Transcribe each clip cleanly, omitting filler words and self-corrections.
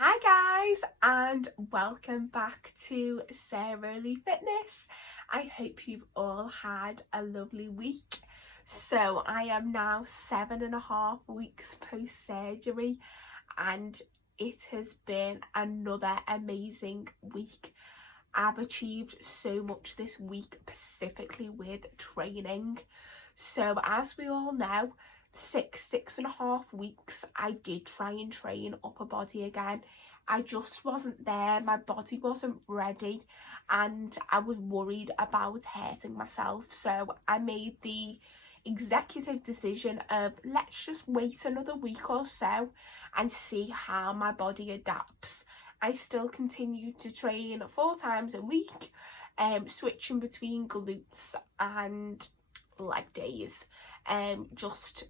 Hi guys, and welcome back to SarahRowleyFitness. I hope you've all had a lovely week. So I am now 7.5 weeks post surgery and it has been another amazing week. I've achieved so much this week, specifically with training. So as we all know, 6.5 weeks I did try and train upper body again. I just wasn't there, my body wasn't ready, and I was worried about hurting myself. So I made the executive decision of let's just wait another week or so and see how my body adapts. I still continue to train 4 times a week, switching between glutes and leg days, just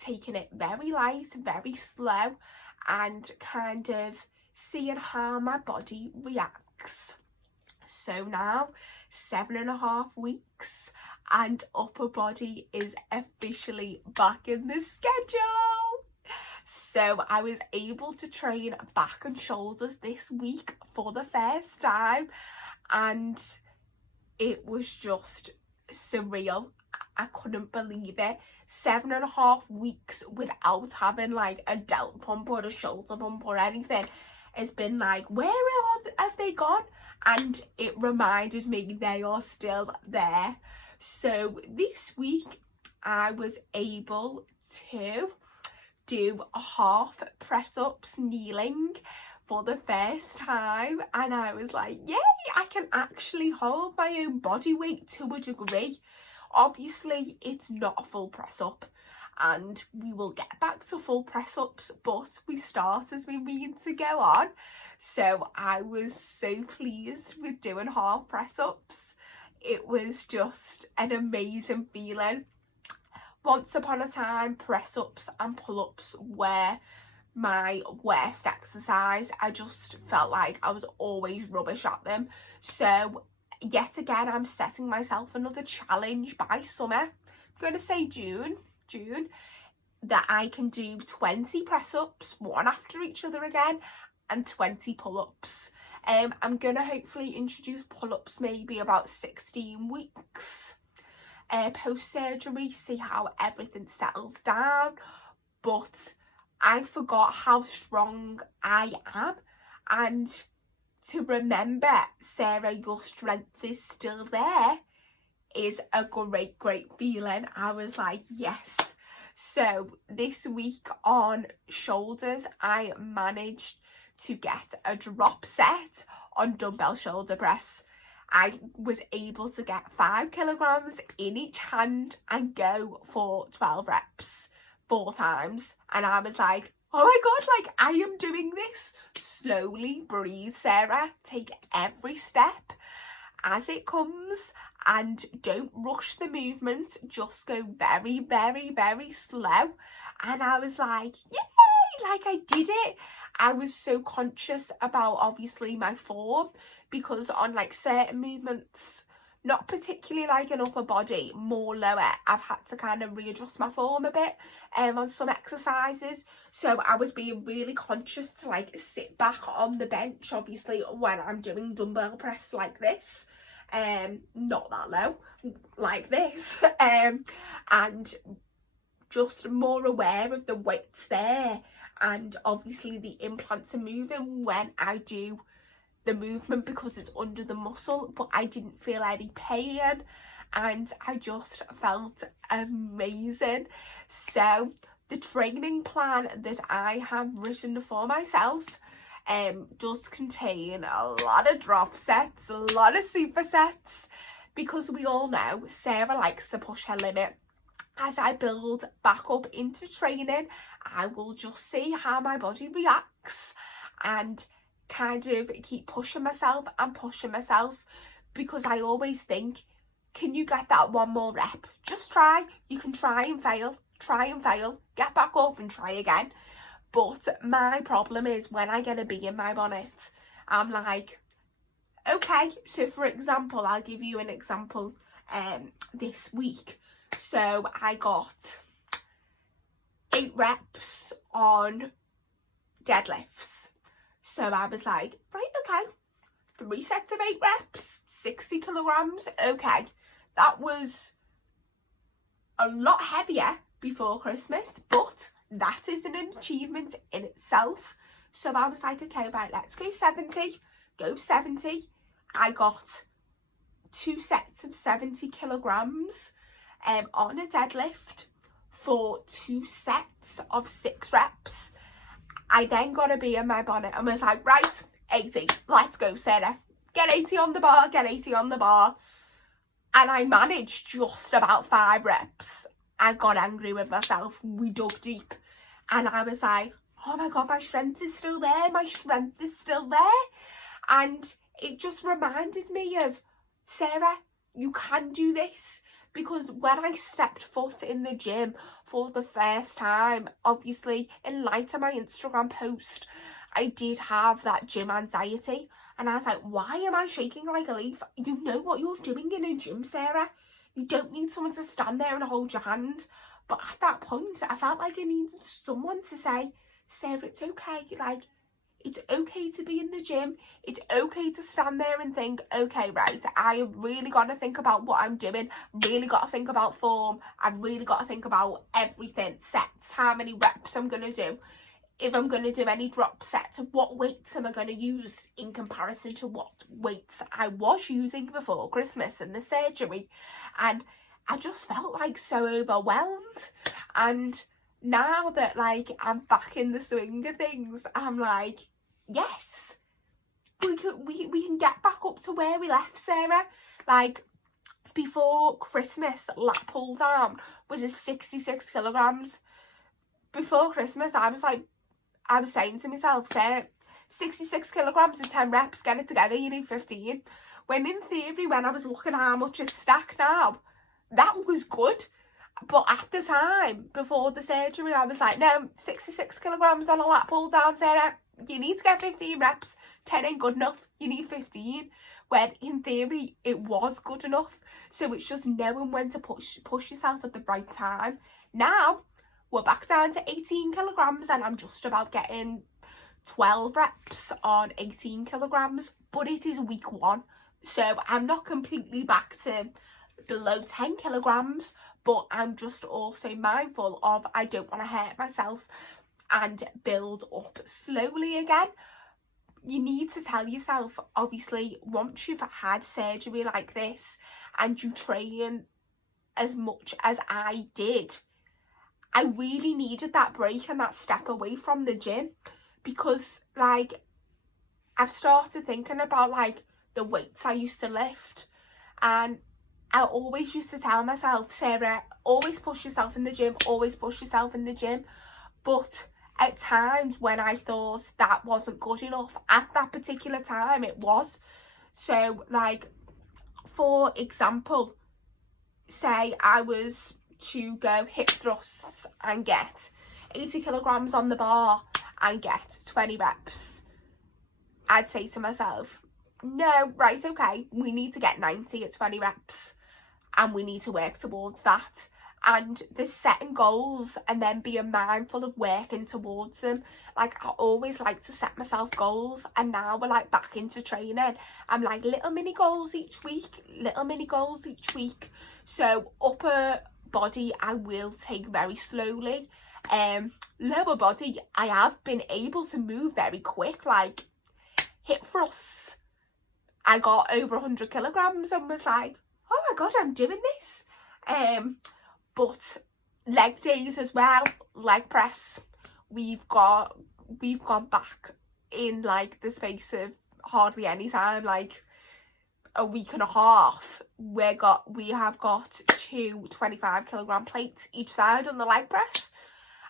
taking it very light, very slow, and kind of seeing how my body reacts. So now 7.5 weeks and upper body is officially back in the schedule. So I was able to train back and shoulders this week for the first time, and it was just surreal. I couldn't believe it. 7.5 weeks without having like a delt pump or a shoulder pump or anything. It's been like, have they gone? And it reminded me they are still there. So this week I was able to do a half press ups kneeling for the first time, and I was like, yay, I can actually hold my own body weight to a degree. Obviously it's not a full press up and we will get back to full press ups, but we start as we mean to go on. So I was so pleased with doing half press ups. It was just an amazing feeling. Once upon a time, press ups and pull ups were my worst exercise. I just felt like I was always rubbish at them. So yet again, I'm setting myself another challenge by summer. I'm going to say June, that I can do 20 press ups, one after each other again, and 20 pull ups. I'm going to hopefully introduce pull ups maybe about 16 weeks post surgery, see how everything settles down. But I forgot how strong I am, and to remember, Sarah, your strength is still there, is a great feeling. I was like, yes. So this week on shoulders, I managed to get a drop set on dumbbell shoulder press. I was able to get 5 kilograms in each hand and go for 12 reps 4 times. And I was like, oh my god, like I am doing this. Slowly breathe, Sarah. Take every step as it comes and don't rush the movement. Just go very slow. And I was like, yay, like I did it. I was so conscious about obviously my form, because on like certain movements, not particularly like an upper body, more lower, I've had to kind of readjust my form a bit on some exercises. So I was being really conscious to like sit back on the bench, obviously, when I'm doing dumbbell press like this, not that low, like this, and just more aware of the weights there. And obviously the implants are moving when I do the movement because it's under the muscle, but I didn't feel any pain and I just felt amazing. So the training plan that I have written for myself does contain a lot of drop sets, a lot of supersets, because we all know Sarah likes to push her limit. As I build back up into training, I will just see how my body reacts and kind of keep pushing myself, because I always think, can you get that one more rep? Just try. You can try and fail, get back up and try again. But my problem is when I get a bee in my bonnet, I'm like, okay. So for example, I'll give you an example this week. So I got 8 reps on deadlifts. So I was like, right, okay, 3 sets of 8 reps, 60 kilograms. Okay, that was a lot heavier before Christmas, but that is an achievement in itself. So I was like, okay, right, let's go 70. I got 2 sets of 70 kilograms on a deadlift for 2 sets of 6 reps. I then got a bee in my bonnet and was like, right, 80, let's go, Sarah. Get 80 on the bar, get 80 on the bar. And I managed just about 5 reps. I got angry with myself. We dug deep. And I was like, oh my God, my strength is still there. My strength is still there. And it just reminded me of, Sarah, you can do this. Because when I stepped foot in the gym for the first time, obviously in light of my Instagram post, I did have that gym anxiety. And I was like, why am I shaking like a leaf? You know what you're doing in a gym, Sarah. You don't need someone to stand there and hold your hand. But at that point, I felt like I needed someone to say, Sarah, it's okay. Like, it's okay to be in the gym. It's okay to stand there and think, okay, right, I really got to think about what I'm doing. Really got to think about form. I've really got to think about everything. Sets, how many reps I'm going to do. If I'm going to do any drop sets, what weights am I going to use in comparison to what weights I was using before Christmas and the surgery. And I just felt like so overwhelmed. And now that like I'm back in the swing of things, I'm like, yes, we can get back up to where we left, Sarah. Like, before Christmas, lat pull down was a 66 kilograms. Before Christmas, I was saying to myself, Sarah, 66 kilograms and 10 reps, get it together, you need 15. When in theory, when I was looking at how much it's stacked now, that was good. But at the time, before the surgery, I was like, no, 66 kilograms on a lat pull down, Sarah, you need to get 15 reps. 10 ain't good enough, you need 15. When in theory, it was good enough. So it's just knowing when to push yourself at the right time. Now, we're back down to 18 kilograms and I'm just about getting 12 reps on 18 kilograms. But it is week 1. So I'm not completely back to below 10 kilograms. But I'm just also mindful of I don't want to hurt myself and build up slowly again. You need to tell yourself, obviously, once you've had surgery like this and you train as much as I did, I really needed that break and that step away from the gym, because like I've started thinking about like the weights I used to lift, and I always used to tell myself, Sarah, always push yourself in the gym, always push yourself in the gym. But at times when I thought that wasn't good enough, at that particular time it was. So like, for example, say I was to go hip thrusts and get 80 kilograms on the bar and get 20 reps, I'd say to myself, no, right, okay, we need to get 90 at 20 reps and we need to work towards that. And the setting goals and then being mindful of working towards them. Like, I always like to set myself goals, and now we're like back into training. I'm like, little mini goals each week, little mini goals each week. So upper body I will take very slowly. Lower body I have been able to move very quick. Like hip thrusts, I got over 100 kilograms and was like, oh my God, I'm doing this. But leg days as well, leg press, we've gone back in like the space of hardly any time, like a week and a half. We have got 2 25 kilogram plates each side on the leg press.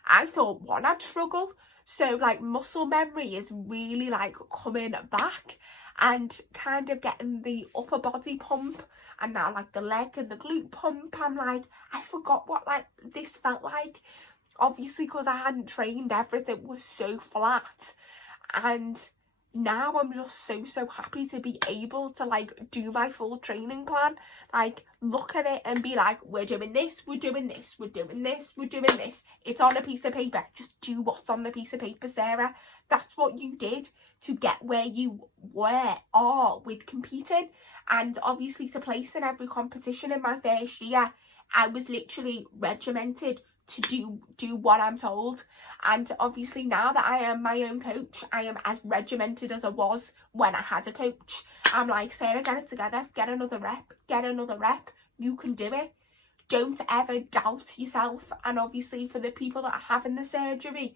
I thought one I'd struggle. So like muscle memory is really like coming back and kind of getting the upper body pump, and now like the leg and the glute pump. I'm like, I forgot what like this felt like, obviously because I hadn't trained. Everything was so flat, and now I'm just so happy to be able to like do my full training plan, like look at it and be like, we're doing this, we're doing this, we're doing this, we're doing this. It's on a piece of paper. Just do what's on the piece of paper, Sarah. That's what you did to get where you are with competing. And obviously to place in every competition in my first year, I was literally regimented to do what I'm told. And obviously now that I am my own coach, I am as regimented as I was when I had a coach. I'm like, Sarah, get it together, get another rep, you can do it. Don't ever doubt yourself. And obviously for the people that are having the surgery,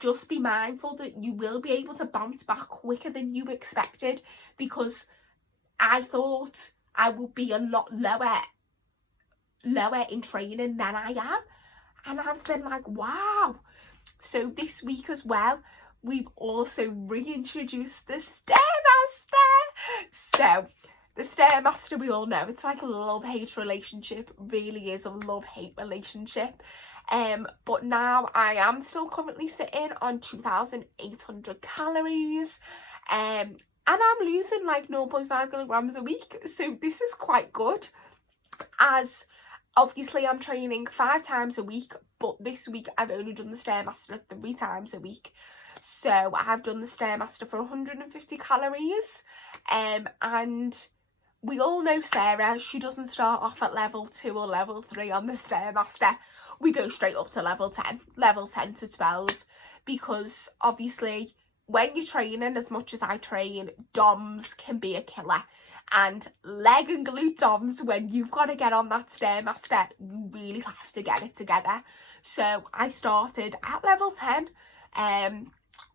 just be mindful that you will be able to bounce back quicker than you expected, because I thought I would be a lot lower in training than I am. And I've been like, wow. So this week as well, we've also reintroduced the Stairmaster. So the Stairmaster, we all know, it's like a love-hate relationship. Really is a love-hate relationship. But now I am still currently sitting on 2,800 calories. And I'm losing like 0.5 kilograms a week. So this is quite good, as obviously I'm training 5 times a week, but this week I've only done the Stairmaster 3 times a week. So I've done the Stairmaster for 150 calories. And we all know Sarah, she doesn't start off at level 2 or level 3 on the Stairmaster. We go straight up to level 10 to 12, because obviously when you're training as much as I train, DOMs can be a killer. And leg and glute DOMs, when you've got to get on that Stairmaster, you really have to get it together. So I started at level 10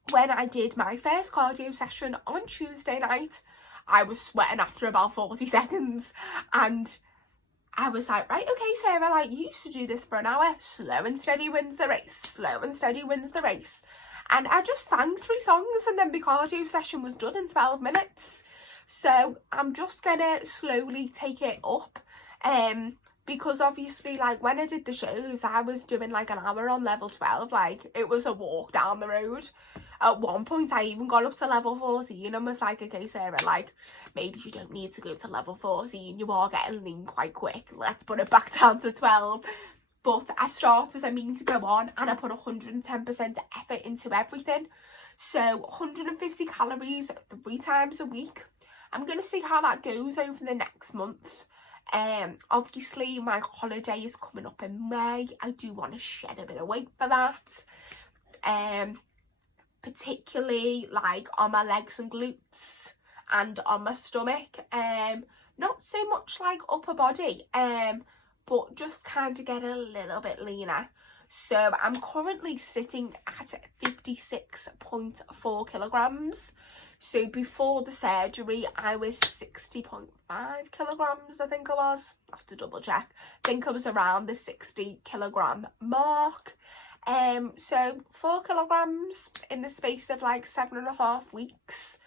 when I did my first cardio session on Tuesday night. I was sweating after about 40 seconds, and I was like, right, okay, Sarah, like, you used to do this for an hour. Slow and steady wins the race. Slow and steady wins the race. And I just sang 3 songs, and then my cardio session was done in 12 minutes. So I'm just gonna slowly take it up, because obviously like when I did the shows, I was doing like an hour on level 12, like it was a walk down the road. At one point I even got up to level 14 and was like, okay Sarah, like maybe you don't need to go to level 14, you are getting lean quite quick, let's put it back down to 12. But I started, to go on, and I put 110% effort into everything. So 150 calories 3 times a week. I'm going to see how that goes over the next month. Obviously my holiday is coming up in May. I do want to shed a bit of weight for that. Particularly like on my legs and glutes and on my stomach. Not so much like upper body, but just kind of get a little bit leaner. So I'm currently sitting at 56.4 kilograms. So before the surgery, I was 60.5 kilograms, I think I was. I have to double check. I think I was around the 60 kilogram mark. So 4 kilograms in the space of like 7.5 weeks.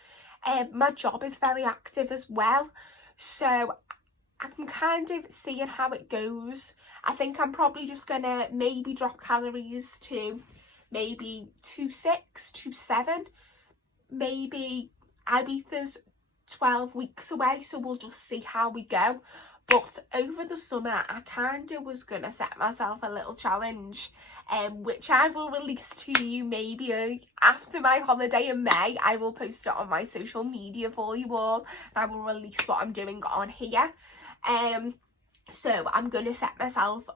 My job is very active as well. So I'm kind of seeing how it goes. I think I'm probably just gonna maybe drop calories to maybe 2.6, 2.7. Maybe Ibiza's 12 weeks away, so we'll just see how we go. But over the summer, I kind of was gonna set myself a little challenge, which I will release to you maybe after my holiday in May. I will post it on my social media for you all, and I will release what I'm doing on here. So I'm gonna set myself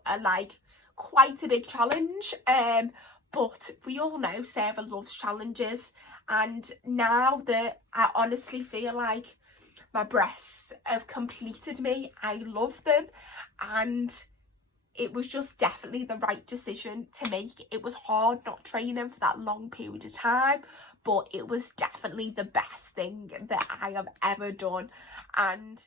quite a big challenge. But we all know Sarah loves challenges, and now that I honestly feel like my breasts have completed me, I love them, and it was just definitely the right decision to make. It was hard not training for that long period of time, but it was definitely the best thing that I have ever done. And